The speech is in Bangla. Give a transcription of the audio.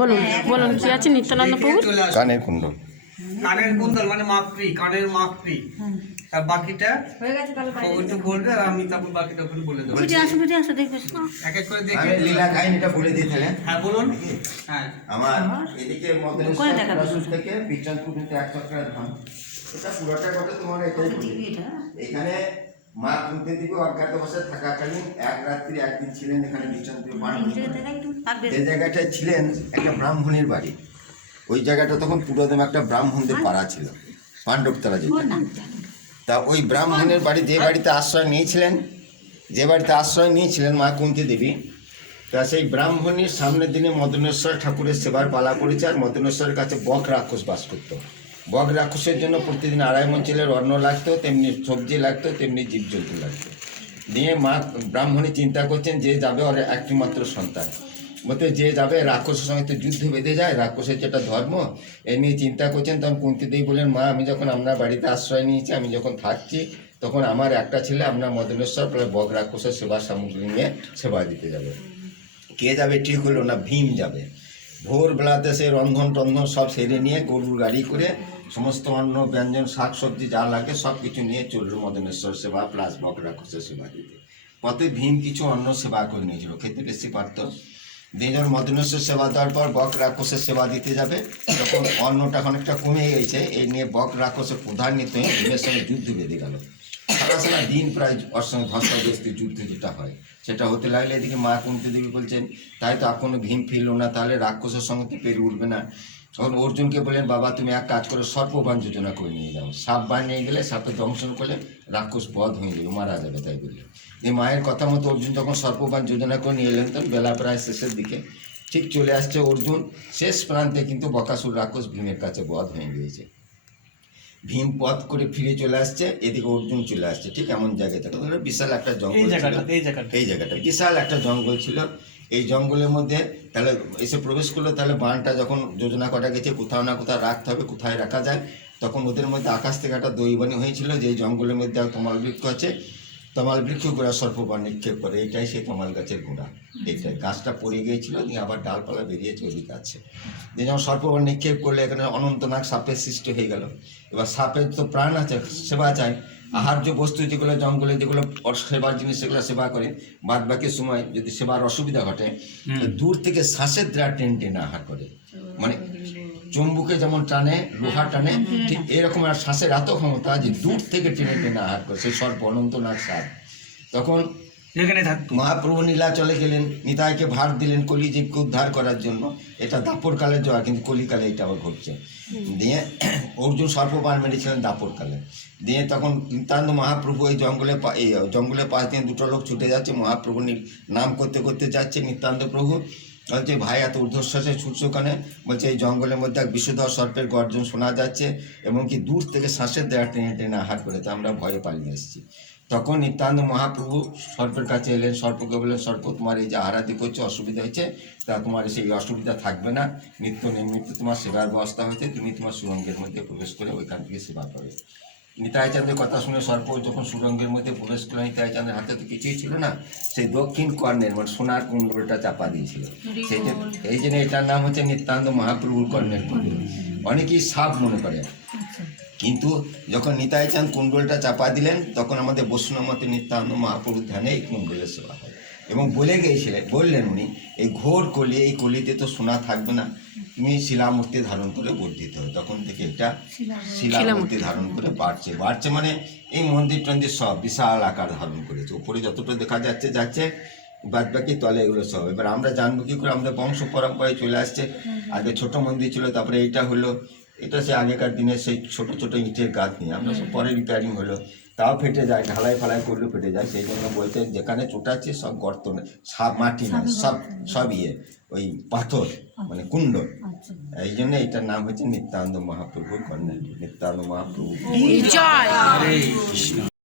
বলুন বলুন কি আছে নিত্যানন্দ প্রভুর? কানের কুণ্ডল। কানের কুণ্ডল মানে মাকড়ি, কানের মাকড়ি। আর বাকিটা একটু বলবে আর আমি তারপর বাকিটা ওখানে বলে দেবো। এক এক করে দেখে আমি লীলা কাহিনীটা বলে দিয়ে থাকেন। হ্যাঁ বলুন। হ্যাঁ আমার এদিকে মদনেশ্বর থেকে বিচ্ছনপুর কিন্তু 1 চক্রের ধাম। এটা পুরোটা কথা তোমার এটাই বলি। এখানে মা কুন্তি দেবী অজ্ঞাত অবস্থায় থাকাকালীন এক রাত্রি একদিন ছিলেন এখানে বিচ্ছনপুর যে জায়গাটায় ছিলেন একটা ব্রাহ্মণের বাড়ি। ওই জায়গাটা তখন পুরোদম একটা ব্রাহ্মণদের পাড়া ছিল, পাণ্ডবতলা যেটা। তা ওই ব্রাহ্মণের বাড়ি যে বাড়িতে আশ্রয় নিয়েছিলেন মা কুন্তি দেবী, তা সেই ব্রাহ্মণের সামনের দিনে মদনেশ্বর ঠাকুরের সেবার পালা করেছে। আর মদনেশ্বরের কাছে বক রাক্ষস বাস করত। বক রাক্ষসের জন্য প্রতিদিন 2.5 মণ চালের অন্ন লাগতো, তেমনি সবজি লাগতো, তেমনি জীবজন্তু লাগতো। দিয়ে মা ব্রাহ্মণী চিন্তা করছেন যে যাবে ওর একটি মাত্র সন্তান, বলতে যে যাবে রাক্ষসের সঙ্গে তো যুদ্ধ বেঁধে যায়, রাক্ষসের যেটা ধর্ম, এ নিয়ে চিন্তা করছেন। তখন কুন্তি দেবী বললেন, মা আমি যখন আপনার বাড়িতে আশ্রয় নিয়েছি, আমি যখন থাকছি, তখন আমার একটা ছেলে আপনার মদনেশ্বর বক রাক্ষসের সেবা সামগ্রী নিয়ে সেবা দিতে যাবে। কে যাবে ঠিক হলো না, ভীম যাবে। ভোরবেলাতে সে রন্ধন টন্ধন সব সেরে নিয়ে গরুর গাড়ি করে সমস্ত অন্ন ব্যঞ্জন শাক সবজি যা লাগে সব কিছু নিয়ে চলল মদনেশ্বর সেবা প্লাস বক রাক্ষসের সেবা দিতে। পথে ভীম কিছু অন্ন সেবা করে নিয়েছিল, খেতে বেশি পারত। দিনের মদনেশ্বর সেবা দেওয়ার পর বক রাক্ষসের সেবা দিতে যাবে, তখন অন্নটা অনেকটা কমে গেছে। এই নিয়ে বক রাক্ষসের প্রধান নিতে ভীমের সঙ্গে যুদ্ধ বেঁধে গেল। সারা দিন প্রায় ওর সঙ্গে ধস্তাধস্তি যুদ্ধ যেটা হয় সেটা হতে লাগলে এদিকে মা কুন্তি দেবী বলছেন, তাই তো এখনো ভীম ফিরল না, তাহলে রাক্ষসের সঙ্গে তো পেরে উঠবে না। তখন অর্জুনকে বললেন, বাবা তুমি এক কাজ করো, সর্পবাণ যোজনা করে নিয়ে যাও। সাপ বান নিয়ে গেলে সাপে দংশন করলে রাক্ষস বধ হয়ে যাবে, মারা যাবে। তাই বললেন। এই মায়ের কথা মতো অর্জুন তখন সর্পবাণ যোজনা করে নিয়ে এলেন। তখন বেলা প্রায় শেষের দিকে ঠিক চলে আসছে অর্জুন। শেষ প্রান্তে কিন্তু বকাসুর রাক্ষস ভীমের কাছে বধ হয়ে গিয়েছে। ভীম পথ করে ফিরে চলে আসছে, এদিকে অর্জুন চলে আসছে ঠিক এমন জায়গাটা। বিশাল একটা জঙ্গল, এই জায়গাটা বিশাল একটা জঙ্গল ছিল। এই জঙ্গলের মধ্যে তাহলে এসে প্রবেশ করলো। তাহলে বানটা যখন যোজনা করা গেছে কোথাও না কোথাও রাখতে হবে, কোথায় রাখা যায়, তখন ওদের মধ্যে আকাশ থেকে একটা দৈবাণী হয়েছিল যে এই জঙ্গলের মধ্যে তমাল বৃক্ষ আছে, তমাল বৃক্ষ গোড়া সর্পবাণ নিক্ষেপ করে। এইটাই সেই তমাল গাছের গোড়া। এইটাই গাছটা পড়ে গিয়েছিল, দিয়ে আবার ডালপালা বেরিয়েছে ওদিকে আছে। দিয়ে যখন সর্পবাণ নিক্ষেপ করলে এখানে অনন্তনাগ সাপের সৃষ্টি হয়ে গেল। এবার সাপের তো প্রাণ আছে, সেবা চাই। আহার্য বস্তু যেগুলো জঙ্গলে যেগুলো সেবার জিনিস সেগুলো সেবা করে, বাদ বাকি সময় যদি সেবার অসুবিধা ঘটে দূর থেকে শ্বাসের দ্বারা টেনে টেনে আহার করে। মানে চুম্বুকে যেমন টানে, লোহা টানে, ঠিক এরকম আর শ্বাসের এত ক্ষমতা যে দূর থেকে টেনে টেনে আহার করে সেই সর্প অনন্তনাগ সাপ। তখন মহাপ্রভু নীলাচলে গেলেন, নিতাইকে ভার দিলেন কলিজীবকে উদ্ধার করার জন্য। এটা দাপরকালে যাওয়া, কিন্তু কলিকালে এটা আবার ঘটছে। দিয়ে অর্জুন সর্পবাণ মেরেছিলেন দাপরকালে। দিয়ে তখন নিত্যানন্দ মহাপ্রভু এই জঙ্গলের পাশ দিয়ে দুটো লোক ছুটে যাচ্ছে, মহাপ্রভুর নাম করতে করতে যাচ্ছে। নিত্যানন্দ প্রভু বলছে, ভাই এত ঊর্ধ্বশ্বাসে ছুটছো কেনে? বলছে, এই জঙ্গলের মধ্যে এক বিষধর সর্পের গর্জন শোনা যাচ্ছে, এমনকি দূর থেকে শ্বাসের দ্বারা টেনে টেনে আহার করে, তো আমরা ভয়ে পালিয়ে এসেছি। তখন নিত্যানন্দ মহাপ্রভু সর্পের কাছে এলেন, সর্পকে বললেন, সর্প তোমার এই যে আহারাদি করছে অসুবিধা হয়েছে, তা তোমার সেই অসুবিধা থাকবে না, নিত্য নির্মিত তোমার সেবার ব্যবস্থা হয়েছে, তুমি তোমার সুরঙ্গের মধ্যে প্রবেশ করে ওইখান থেকে সেবা করবে। নিতাই চাঁদের কথা শুনে সর্প যখন সুরঙ্গের মধ্যে প্রবেশ করলো, নিতাই চাঁদের হাতে তো কিছুই ছিল না, সেই দক্ষিণ কর্ণের মানে সোনার কুণ্ডলটা চাপা দিয়েছিল। এই জন্য এটার নাম হচ্ছে নিত্যানন্দ মহাপ্রভুর কর্ণের কুণ্ডল। অনেকেই সাপ মনে করে, কিন্তু যখন নিতাই চাঁদ কুণ্ডলটা চাপা দিলেন তখন আমাদের বৈষ্ণব মতে নিত্যানন্দ মহাপ্রভুর ধ্যানে এই কুণ্ডলের সেবা হয়। এবং বললেন উনি, এই ঘোর কলি, এই কলিতে তো সোনা থাকবে না, তুমি শিলামূর্তি ধারণ করে বর্ধিত হবে। তখন থেকে এটা শিলামূর্তি ধারণ করে বাড়ছে মানে এই মন্দির টন্দির সব বিশাল আকার ধারণ করেছে। উপরে যতটা দেখা যাচ্ছে বাদ বাকি তলে এগুলো সব। এবার আমরা জানবো কি করে? আমাদের বংশ পরম্পরায় চলে আসছে। আগে ছোট মন্দির ছিল, তারপরে এইটা হলো। এটা সে আগেকার দিনে সেই ছোট ছোট ইটের গাছ নিয়ে আমরা সব পরে রিপেয়ারিং হলো, তাও ফেটে যায়, ঢালাই ফালাই করলেও ফেটে যায়। সেই জন্য বলতে যেখানে চোটাচ্ছে সব গর্ত সাপ, মাটি না, সব ওই পাথর মানে কুণ্ড। এই জন্য এটার নাম হচ্ছে নিত্যানন্দ মহাপ্রভুর কর্ণের। নিত্যানন্দ মহাপ্রভু।